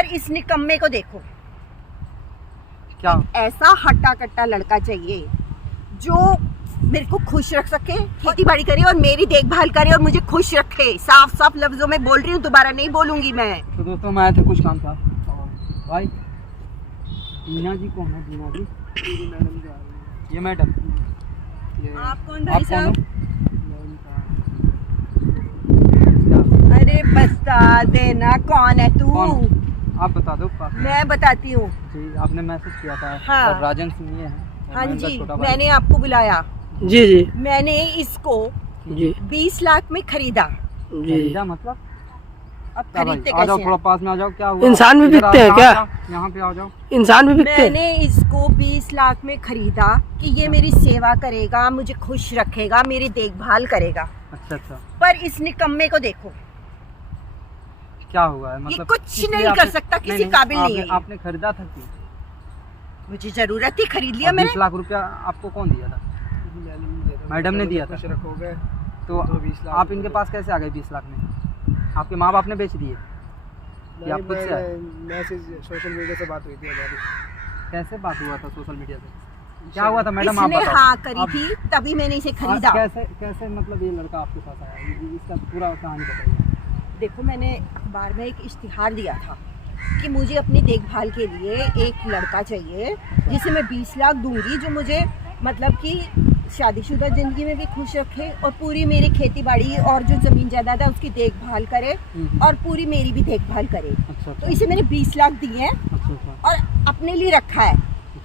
पर इस निकम्मे को देखो, क्या ऐसा हट्टा कट्टा लड़का चाहिए जो मेरे को खुश रख सके, खेती बाड़ी करे और मेरी देखभाल करे और मुझे खुश रखे। साफ साफ लफ्जों में बोल रही हूँ, दोबारा नहीं बोलूंगी मैं। तो दोस्तों मैं आए थे, कुछ काम था भाई। मीना जी कौन है? मीना जी मैडम, ये मैडम। आप कौन भाई साहब? क्या? अरे बता देना कौन है तू? कौन? आप बता दो। मैं बताती हूँ जी, आपने मैसेज किया था। हाँ। और राजन सिंह ये है। हाँ जी, मैंने आपको बुलाया। जी जी मैंने इसको जी 20 लाख में खरीदा। जी। खरीदा मतलब? अब क्या भाई? खरीदते आ जाओ, कैसे थोड़ा हैं? पास में आ जाओ। क्या हुआ? इंसान भी इधर बिकते हैं यहाँ क्या? यहाँ पे आ जाओ। इंसान भी बिकते हैं। मैंने इसको 20 लाख में खरीदा कि ये मेरी सेवा करेगा, मुझे खुश रखेगा, मेरी देखभाल करेगा। अच्छा अच्छा, पर इस निकम्मे को देखो, क्या हुआ है? ये मतलब कुछ इसलिए नहीं आपने- कर सकता, किसी काबिल नहीं है ये। आपने खरीदा था क्यों? मुझे जरूरत थी, खरीद लिया 20 मैंने। लाख रुपया आपको कौन दिया था? मैडम ने दिया था। तो आप इनके पास कैसे आ गए 20 लाख में? आपके माँ बाप ने बेच दिए कि आप खुद से आए? मैसेज सोशल मीडिया से बात हुई थी हमारी। कैसे बात हुआ था सोशल मीडिया से? क्या हुआ था मैडम, आप इसने बताओ। हाँ करी आप- थी, तभी मैंने इसे आज खरीदा। कैसे कैसे मतलब ये लड़का आपके पास आया? इसका पूरा कहानी बताइए। देखो, मैंने अखबार में एक इश्तिहार दिया था कि मुझे अपनी देखभाल के लिए एक लड़का चाहिए जिसे मैं 20 लाख दूंगी, जो मुझे मतलब कि शादीशुदा ज़िंदगी में भी खुश रखे और पूरी मेरी खेती बाड़ी और जो ज़मीन जायदाद है उसकी देखभाल करे और पूरी मेरी भी देखभाल करे। अच्छा तो इसे मैंने 20 लाख दिए हैं अच्छा अच्छा। और अपने लिए रखा है।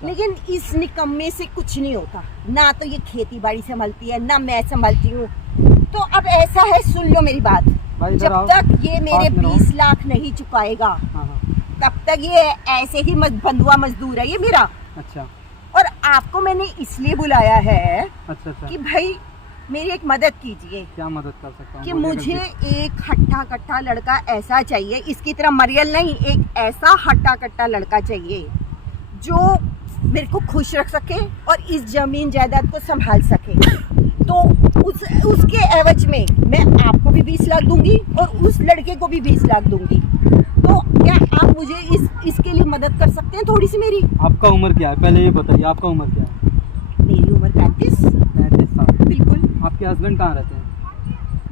लेकिन इस निकम्मे से कुछ नहीं होता, ना तो ये खेती बाड़ी संभालती है, ना मैं संभालती हूँ। तो अब ऐसा है, सुन लो मेरी बात, भाई इधर जब आओ। तक ये मेरे पास में रहो। 20 लाख नहीं चुकाएगा हाँ हाँ, तब तक ये ऐसे ही बंधुआ मजदूर है ये मेरा। अच्छा और आपको मैंने इसलिए बुलाया है अच्छा अच्छा। कि भाई मेरी एक मदद कीजिए क्या मदद कर सकता हूँ? कि बोलिए मुझे गलती। एक हट्टा कट्टा लड़का ऐसा चाहिए, इसकी तरह मरियल नहीं, एक ऐसा हट्टा कट्टा लड़का चाहिए जो मेरे को खुश रख सके और इस जमीन जायदाद को संभाल सके। तो उसके एवज में मैं आपको भी 20 लाख दूंगी और उस लड़के को भी 20 लाख दूंगी। तो क्या आप मुझे इसके लिए मदद कर सकते हैं थोड़ी सी मेरी? आपका उम्र क्या है पहले ये बताइए, आपका उम्र क्या है? मेरी उम्र 35। 35 साल। बिल्कुल। आपके हस्बैंड कहाँ रहते हैं?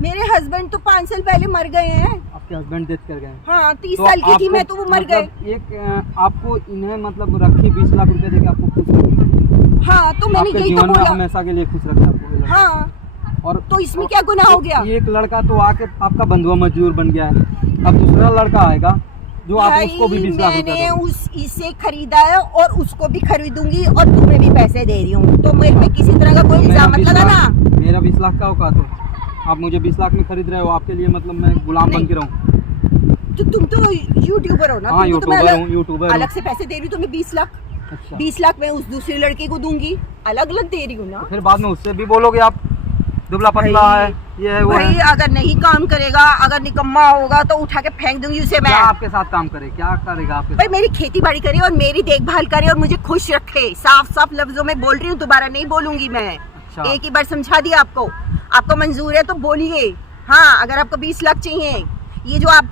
मेरे हस्बैंड तो 5 साल पहले मर गए हैं। आपके हस्बैंड डेथ कर गए? हाँ, 30 तो साल की थी आपको मैं तो वो मर गए। मतलब एक आपको इन्हें मतलब रखी 20 लाख रुपए देके आपको खुश रखी? हाँ, तो मैंने आपके यही तो जीवन में बोला। हमेशा के लिए खुश रखना आपको ये लड़का। हाँ, और तो इसमें क्या गुनाह हो गया? एक लड़का तो आके आपका बंधुआ मजदूर बन गया है, अब दूसरा लड़का आएगा जो आप भाई, उसको भी 20 लाख रुपए मैंने दोगे। इसे खरीदा है और उसको भी खरीदूंगी और तुम्हें भी पैसे दे रही हूँ, तो मेरे पे किसी तरह का कोई इल्जाम मत लगाना। मेरा 20 लाख का औकात है, आप मुझे 20 लाख में खरीद रहे हो, आपके लिए मतलब मैं गुलाम बन के रहूं? तो तुम तो यूट्यूबर हो ना? हाँ, तुमको तो मैं यूट्यूबर हूँ, यूट्यूबर हूँ। अलग से पैसे दे रही हूँ तुम्हें 20 लाख। अच्छा, 20 लाख मैं उस दूसरे लड़के को दूंगी, अलग अलग दे रही हूँ ना। तो फिर बाद में उससे भी बोलोगे आप दुबला पतला भाई, है, ये है वो भाई है। अगर नहीं काम करेगा, अगर निकम्मा होगा तो उठा के फेंक दूंगी उसे मैं। क्या आपके साथ काम करे? क्या करेगा आपके भाई साथ? मेरी खेती बाड़ी करे और मेरी देखभाल करे और मुझे खुश रखे। साफ साफ लफ्जों में बोल रही हूँ, दोबारा नहीं बोलूंगी मैं। अच्छा। एक ही बार समझा दिया आपको। आपको मंजूर है तो बोलिए हाँ। अगर आपको 20 लाख चाहिए, ये जो आप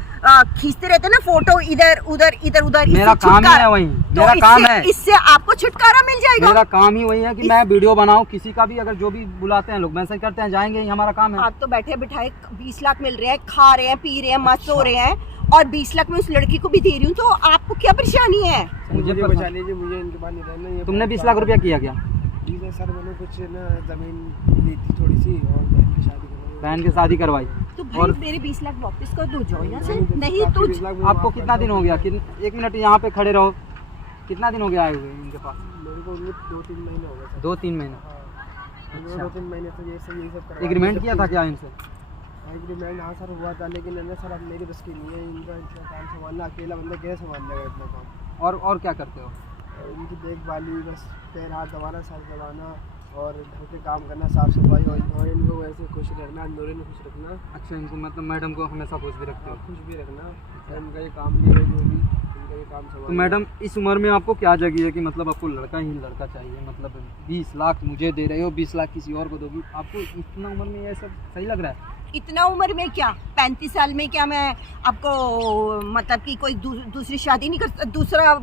खींचते रहते हैं ना फोटो इधर उधर इधर उधर, मेरा काम ही है वही, मेरा काम है। इससे आपको छुटकारा मिल जाएगा। मेरा काम ही वही है कि मैं वीडियो बनाऊं, किसी का भी अगर जो भी बुलाते हैं लोग मैसेज करते हैं जाएंगे, हमारा काम है। आप तो बैठे बिठाए 20 लाख मिल रहे हैं, खा रहे हैं, पी रहे हैं, मस्त हो रहे हैं और 20 लाख में उस लड़की को भी दे रही हूँ, तो आपको क्या परेशानी है? मुझे मुझे पता- बचा लीजिए, मुझे इनके बाद नहीं रहना। ये तुमने 20 लाख रुपया किया क्या? जी सर, मैंने कुछ ना जमीन ली थी थोड़ी सी और बहन की शादी करवाई। बहन की शादी करवाई तो भाई और मेरे 20 लाख वापस कर दो, जाओ यहाँ से। नहीं तो आपको कितना दिन हो गया? एक मिनट यहाँ पे खड़े रहो, कितना दिन हो गया आए हुए इनके पास? मेरे को 2-3 महीने हो गए सर। 2-3 महीने। मैंने अच्छा। 2-3 महीने से यही सब करवा। एग्रीमेंट किया था क्या इनसे? एग्रीमेंट हाँ सर हुआ था, लेकिन मैंने सर अब मेरी बस की नहीं है इनका इतना काम संभालना। अकेला बंदा कैसे संभाल लेगा इतना काम? और क्या करते हो? इनकी देखभाल ही बस, पैर हाथ दबाना, सर दबाना और घर के काम करना, साफ सफाई और इनको वैसे खुश रखना, अंदरूनी में खुश रखना। अच्छा, इनको मतलब मैडम को हमेशा खुश भी रखते हो? खुश भी रखना। इनका ये काम भी है, जो भी इनका ये काम तो संभालना। मैडम इस उम्र में आपको क्या जगी है कि मतलब आपको लड़का ही लड़का चाहिए? मतलब 20 लाख मुझे दे रहे हो, 20 लाख किसी और को दोगी? आपको इतना उम्र में ये सब सही लग रहा है? इतना उम्र में क्या 35 साल में क्या मैं आपको मतलब कि कोई दूसरी शादी नहीं कर दूसरा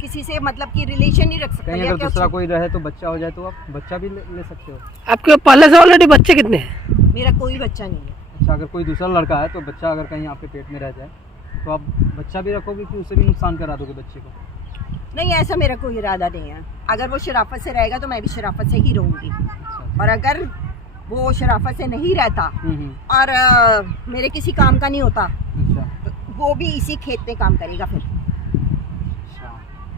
किसी से मतलब कि रिलेशन नहीं रख सकता कहीं या अगर क्या दूसरा कोई रहे तो बच्चा हो जाए तो आप बच्चा भी ले सकते हो। आपके पहले से ऑलरेडी बच्चे कितने हैं? मेरा कोई बच्चा नहीं है। अच्छा, अगर कोई दूसरा लड़का है तो बच्चा अगर कहीं आपके पेट में रह जाए तो आप बच्चा भी रखोगे कि उसे भी नुकसान करा दोगे बच्चे को? नहीं, ऐसा मेरा कोई इरादा नहीं है। अगर वो शराफत से रहेगा तो मैं भी शराफत से ही रहूँगी, अच्छा, और अगर वो शराफत से नहीं रहता और मेरे किसी काम का नहीं होता अच्छा, तो वो भी इसी खेत में काम करेगा फिर। अच्छा,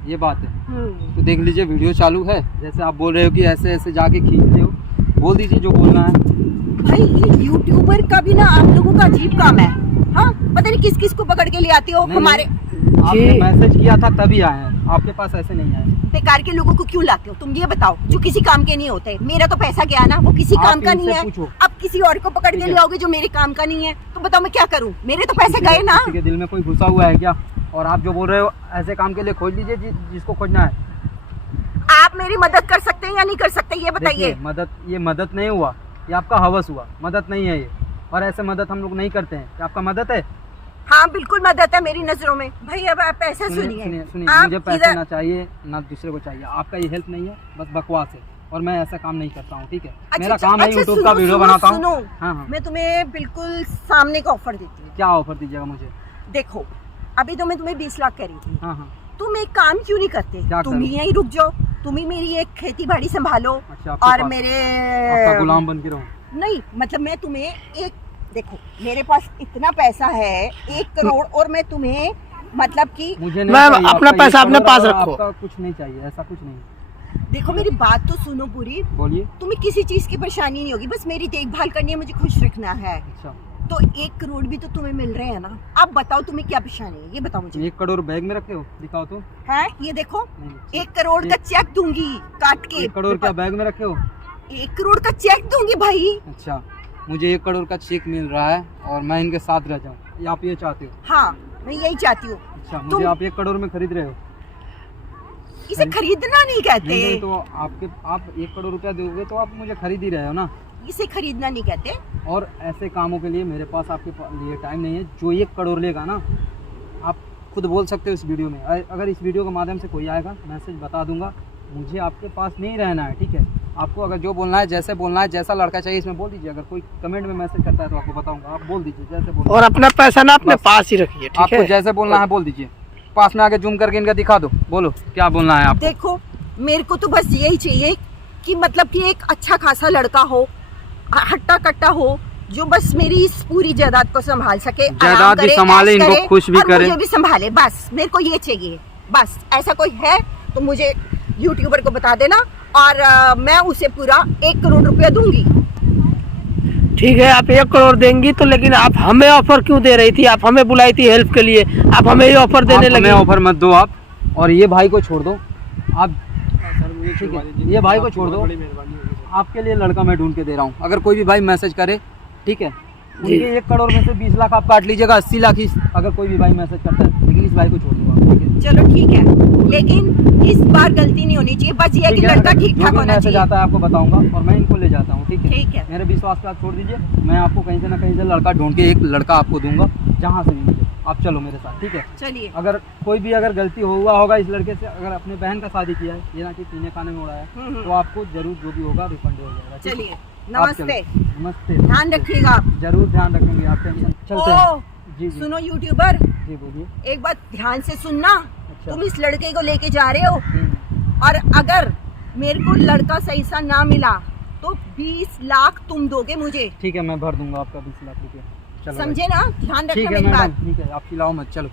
ये बात है। तो देख लीजिए वीडियो चालू है, जैसे आप बोल रहे हो कि ऐसे ऐसे जाके खींचते हो, बोल दीजिए जो बोलना है। भाई ये यूट्यूबर का भी ना आप लोगों का अजीब काम है। हाँ, पता नहीं किस किस को पकड़ के ले आते हो। नहीं, हमारे आपने मैसेज किया था तभी आए हैं, आपके पास ऐसे नहीं आए। बेकार के लोगों को क्यों लाते हो तुम, ये बताओ, जो किसी काम के नहीं होते। मेरा तो पैसा गया ना, वो किसी आप काम का नहीं इनसे है। पूछो। अब किसी और को पकड़ के ले आओगे जो मेरे काम का नहीं है, तो बताओ मैं क्या करूं? मेरे तो पैसे गए ना। किसी के दिल में कोई घुसा हुआ है क्या? और आप जो बोल रहे हो ऐसे काम के लिए खोज लीजिए जिसको खोजना है। आप मेरी मदद कर सकते हैं या नहीं कर सकते, ये बताइए। मदद, ये मदद नहीं हुआ, ये आपका हवस हुआ, मदद नहीं है ये। और ऐसे मदद हम लोग नहीं करते हैं। आपका मदद है? हाँ बिल्कुल मदद है मेरी नजरों में। भाई अब आप पैसा सुनिए, सुनिए, आप मुझे पैसे इधर- ना चाहिए ना दूसरे को चाहिए। आपका ये हेल्प नहीं है, बस बकवास है, और मैं ऐसा काम नहीं करता हूँ, ठीक है? मेरा काम है यूट्यूब का वीडियो बनाता हूँ। सुनो, हाँ हाँ, मैं तुम्हें बिल्कुल सामने का ऑफर देती हूँ। क्या ऑफर दीजिएगा मुझे? देखो, अभी तो मैं तुम्हें 20 लाख करी थी। हाँ हाँ, तुम एक काम क्यों नहीं करते? क्या तुम ही करूं? यहीं रुक जाओ, तुम ही मेरी एक खेती बाड़ी संभालो अच्छा, आपके और पास- मेरे आपका गुलाम बन के रहूँ? नहीं, मतलब मैं तुम्हें एक, देखो मेरे पास इतना पैसा है 1 करोड़, और मैं तुम्हें मतलब कि मुझे नहीं मैम, चाहिए, अपना आपका पैसा ये अपने करोड़ पास और रखो। आपका कुछ नहीं चाहिए, ऐसा कुछ नहीं। देखो मेरी बात तो सुनो पूरी। बोलिए। तुम्हें किसी चीज की परेशानी नहीं होगी, बस मेरी देखभाल करनी है, मुझे खुश रखना है। अच्छा, तो 1 करोड़ भी तो तुम्हें मिल रहे हैं ना। अब बताओ तुम्हें क्या परेशानी है, ये बताओ मुझे। 1 करोड़ बैग में रखे हो? दिखाओ तो। है ये देखो, नहीं, 1 करोड़ का चेक दूंगी काट के। 1 करोड़ क्या बैग में रखे हो? 1 करोड़ का चेक दूंगी भाई। अच्छा, मुझे 1 करोड़ का चेक मिल रहा है और मैं इनके साथ रह जाऊँ, आप ये चाहते हो? हाँ, मैं यही चाहती हूँ। अच्छा, मुझे आप 1 करोड़ में खरीद रहे हो? इसे खरीदना नहीं कहते। नहीं, तो आप 1 करोड़ रुपया दोगे तो आप मुझे खरीद ही रहे हो ना। इसे खरीदना नहीं कहते। और ऐसे कामों के लिए मेरे पास आपके लिए टाइम नहीं है। जो 1 करोड़ लेगा ना, आप खुद बोल सकते हो इस वीडियो में। अगर इस वीडियो के माध्यम से कोई आएगा, मैसेज बता दूंगा, मुझे आपके पास नहीं रहना है, ठीक है? आपको अगर जो बोलना है, जैसे बोलना है, जैसा लड़का चाहिए इसमें बोल दीजिए। अगर कोई कमेंट में मैसेज करता है तो आपको बताऊंगा, आप बोल दीजिए जैसे बोलना और अपना पैसा ना अपने पास ही रखिए, ठीक आपको है? जैसे बोलना है बोल दीजिए। पास में आके जूम करके इनका दिखा दो, बोलो क्या बोलना है आपको। देखो मेरे को तो बस यही चाहिए कि मतलब कि एक अच्छा खासा लड़का हो, हट्टा कट्टा हो, जो बस मेरी इस पूरी जायदाद को संभाल सके, आराम जायदाद भी करे, संभाले, ऐश इनको करे खुश भी और करे। मुझे भी संभाले। बस मेरे को ये चाहिए। बस ऐसा कोई है तो मुझे यूट्यूबर को बता देना, और मैं उसे पूरा 1 करोड़ रुपया दूंगी। ठीक है, आप 1 करोड़ देंगी तो, लेकिन आप हमें ऑफर क्यों दे रही थी? आप हमें बुलाई थी हेल्प के लिए, आप हमें ये ऑफर देने लगे। ऑफर मत दो आप, और ये भाई को छोड़ दो आप, सर मुझे ठीक छुड़वा है, दीजिए। ये भाई को आपकी छोड़ बहुत दो। बड़ी मेहरबानी होगी सर। आपके लिए लड़का मैं ढूंढ के दे रहा हूँ। अगर कोई भी भाई मैसेज करे, ठीक है, जी। उनके 1 करोड़ में से 20 लाख आप काट लीजिएगा, 80 लाख अगर कोई भी भाई मैसेज करता है, लेकिन इस भाई को छोड़ दो आप, ठीक है? चलो ठीक है, लेकिन इस बार गलती नहीं होनी चाहिए। बस ये है कि ठीक है, लड़का अगर ठीक जो ठाक भी होना मैसेज चाहिए। आता है आपको बताऊंगा, और मैं इनको ले जाता हूँ, ठीक है? ठीक है। मेरे विश्वास पे आप छोड़ दीजिए, मैं आपको कहीं से ना कहीं से लड़का ढूंढ के एक लड़का आपको दूंगा, जहाँ से भी मिले। आप चलो मेरे साथ, ठीक है? चलिए। अगर कोई भी अगर गलती हुआ होगा इस लड़के से, अगर अपने बहन का शादी किया है, ये ना कि पीने खाने में उड़ाया, तो आपको जरूर जो भी होगा रिफंड हो जाएगा, ठीक है? चलिए, आप चलो। नमस्ते, नमस्ते, ध्यान रखिएगा आप। जरूर ध्यान रखेंगे, आप टेंशन। चलते हैं। ओ, जी जी सुनो यूट्यूबर, जी, बोलिए। एक बात ध्यान से सुनना। अच्छा। तुम इस लड़के को लेके जा रहे हो, और अगर मेरे को लड़का सही सा ना मिला तो 20 लाख तुम दोगे मुझे, ठीक है, मैं भर दूंगा आपका 20 लाख रुपया। चलो समझे ना? ध्यान ठीक रखना है मेरी बात। मैडम, ठीक है, आप चिल्लाओ मत, चलो।